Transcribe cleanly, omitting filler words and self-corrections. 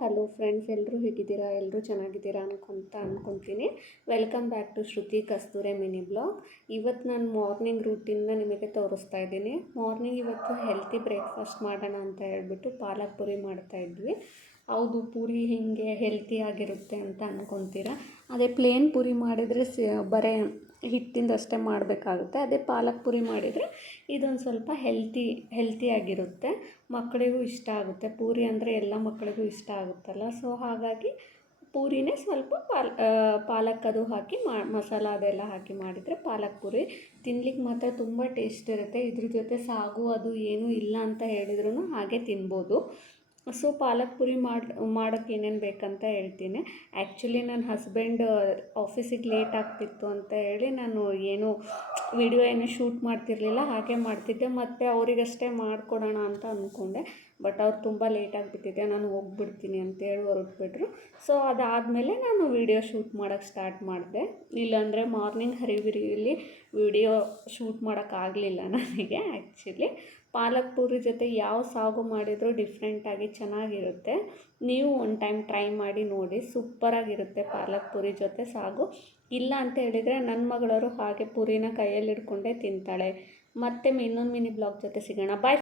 Hello friends, ಎಲ್ಲರೂ ಹೇಗಿದ್ದೀರಾ? ಎಲ್ಲರೂ ಚೆನ್ನಾಗಿದ್ದೀರಾ ಅನ್ಕೊತೀನಿ. Welcome back to Shruti Kasture mini blog. ಇವತ್ತು ನಾನು ಮಾರ್ನಿಂಗ್ ರೂಟೀನ್ನ ನಿಮಗೆ ತೋರಿಸ್ತಾ ಇದ್ದೀನಿ. ಮಾರ್ನಿಂಗ್ ಇವತ್ತು ಹೆಲ್ತಿ ಬ್ರೇಕ್ಫಾಸ್ಟ್ ಮಾಡೋಣ ಅಂತ ಹೇಳ್ಬಿಟ್ಟು ಪಾಲಕ್ ಪೂರಿ ಮಾಡ್ತಾಯಿದ್ವಿ. ಹೌದು, ಪೂರಿ ಹೀಗೆ ಹೆಲ್ತಿ ಆಗಿರುತ್ತೆ ಅಂತ ಅಂದ್ಕೊತೀರಾ. ಅದೇ ಪ್ಲೇನ್ ಪೂರಿ ಮಾಡಿದರೆ ಬರೀ ಹಿಟ್ಟಿಂದಷ್ಟೇ ಮಾಡಬೇಕಾಗುತ್ತೆ. ಅದೇ ಪಾಲಕ್ ಪೂರಿ ಮಾಡಿದರೆ ಇದೊಂದು ಸ್ವಲ್ಪ ಹೆಲ್ತಿಯಾಗಿರುತ್ತೆ. ಮಕ್ಕಳಿಗೂ ಇಷ್ಟ ಆಗುತ್ತೆ. ಪೂರಿ ಅಂದರೆ ಎಲ್ಲ ಮಕ್ಕಳಿಗೂ ಇಷ್ಟ ಆಗುತ್ತಲ್ಲ. ಸೊ ಹಾಗಾಗಿ ಪೂರಿನೇ ಸ್ವಲ್ಪ ಪಾಲಕ್ ಅದು ಹಾಕಿ ಮಸಾಲ ಅದೆಲ್ಲ ಹಾಕಿ ಮಾಡಿದರೆ ಪಾಲಕ್ ಪೂರಿ ತಿನ್ಲಿಕ್ಕೆ ಮಾತ್ರ ತುಂಬ ಟೇಸ್ಟ್ ಇರುತ್ತೆ. ಇದ್ರ ಜೊತೆ ಸಾಗು ಅದು ಏನೂ ಇಲ್ಲ ಅಂತ ಹೇಳಿದ್ರು ಹಾಗೆ ತಿನ್ಬೋದು. ಸೊ ಪಾಲಕ್ ಪೂರಿ ಮಾಡೋಕ್ಕೆ ಏನೇನು ಬೇಕಂತ ಹೇಳ್ತೀನಿ. ಆ್ಯಕ್ಚುಲಿ ನನ್ನ ಹಸ್ಬೆಂಡ್ ಆಫೀಸಿಗೆ ಲೇಟ್ ಆಗ್ತಿತ್ತು ಅಂತ ಹೇಳಿ ನಾನು ವಿಡಿಯೋ ಏನು ಶೂಟ್ ಮಾಡ್ತಿರಲಿಲ್ಲ, ಹಾಗೆ ಮಾಡ್ತಿದ್ದೆ. ಮತ್ತು ಅವರಿಗಷ್ಟೇ ಮಾಡಿಕೊಡೋಣ ಅಂತ ಅಂದ್ಕೊಂಡೆ. ಬಟ್ ಅವ್ರು ತುಂಬ ಲೇಟ್ ಆಗಿಬಿಟ್ಟಿದೆ, ನಾನು ಹೋಗ್ಬಿಡ್ತೀನಿ ಅಂತೇಳಿ ಹೊರಟ್ಬಿಟ್ರು. ಸೊ ಅದಾದಮೇಲೆ ನಾನು ವಿಡಿಯೋ ಶೂಟ್ ಮಾಡೋಕ್ಕೆ ಸ್ಟಾರ್ಟ್ ಮಾಡಿದೆ. ಇಲ್ಲಾಂದರೆ ಮಾರ್ನಿಂಗ್ ಹರಿಬಿರಿಯಲ್ಲಿ ವಿಡಿಯೋ ಶೂಟ್ ಮಾಡೋಕ್ಕಾಗಲಿಲ್ಲ ನನಗೆ. ಆ್ಯಕ್ಚುಲಿ ಪಾಲಕ್ ಪೂರಿ ಜೊತೆ ಯಾವ ಸಾಗು ಮಾಡಿದರೂ ಡಿಫ್ರೆಂಟಾಗಿ ಚೆನ್ನಾಗಿರುತ್ತೆ. ನೀವು ಒಂದು ಟೈಮ್ ಟ್ರೈ ಮಾಡಿ ನೋಡಿ, ಸೂಪರಾಗಿರುತ್ತೆ ಪಾಲಕ್ ಪೂರಿ ಜೊತೆ ಸಾಗು. ಇಲ್ಲ ಅಂತ ಹೇಳಿದರೆ ನನ್ನ ಮಗಳವರು ಹಾಗೆ ಪೂರಿನ ಕೈಯಲ್ಲಿ ಹಿಡ್ಕೊಂಡೇ ತಿಂತಾಳೆ. ಮತ್ತೆ ಇನ್ನೊಂದು ಮಿನಿ ಬ್ಲಾಗ್ ಜೊತೆ ಸಿಗೋಣ. ಬಾಯ್.